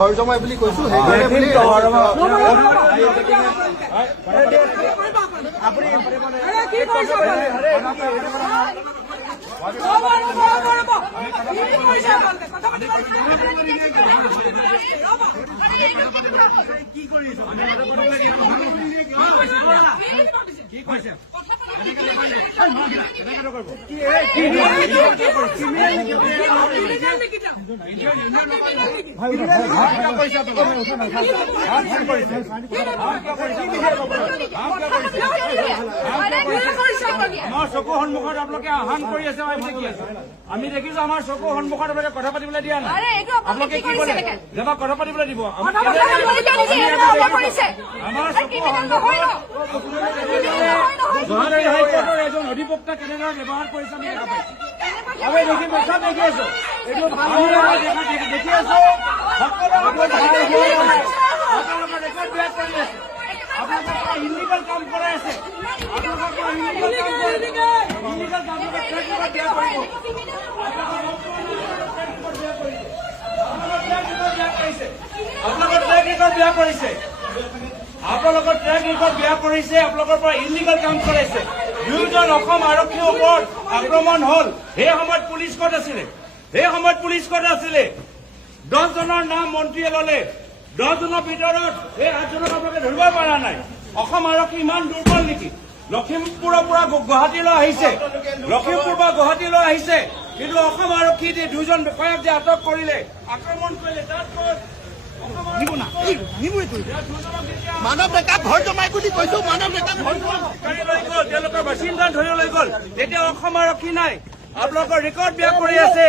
জমাই বুলি কৈছো সেইকাৰণে বুলি আমাৰ চকুৰ সন্মুখত আপোনালোকে আহ্বান কৰি আছে আমি দেখিছো আমাৰ চকুৰ সন্মুখত আপোনালোকে কথা পাতিবলৈ দিয়া নাই আপোনালোকে কি ক'লে যে কথা পাতিবলৈ দিব আমাৰ চকুৰ সন্মুখত গুৱাহাটী হাইকোৰ্টৰ এজন অধিবক্তা কেনেদৰে ব্যৱহাৰ কৰিছে আমি দেখা পাইছো আমি দেখি আছো এইটো দেখি আছো ইলিগাল কাম কৰাই আছে আপোনালোকৰ ট্ৰেক ৰেকৰ্ড বেয়া কৰিছে আপোনালোকৰ পৰা ইলিগাল কাম কৰাইছে দুয়োজন অসম আৰক্ষীৰ ওপৰত আক্ৰমণ হল সেই সময়ত পুলিচ ক'ত আছিলে 10 জনৰ নাম মন্ত্ৰীয়ে ললে 10 জনৰ ভিতৰত এই 8 জনক আপোনালোকে ধৰিব পৰা নাই অসম আৰক্ষী ইমান দুৰ্বল নেকি লখিমপুৰৰ পৰা গুৱাহাটীলৈ আহিছে কিন্তু অসম আৰক্ষী দুজন বিষয়াক যে আটক কৰিলে আক্ৰমণ কৰিলে তাত মানৱ নেতা ঘৰ জমাই বুলি কৈছো মানৱ নেতা ঘৰ লৈ গ'ল তেওঁলোকৰ বাসিন্দা ধৰি লৈ গ'ল তেতিয়া অসম আৰক্ষী নাই আপোনালোকৰ ৰেকৰ্ড বেয়া কৰি আছে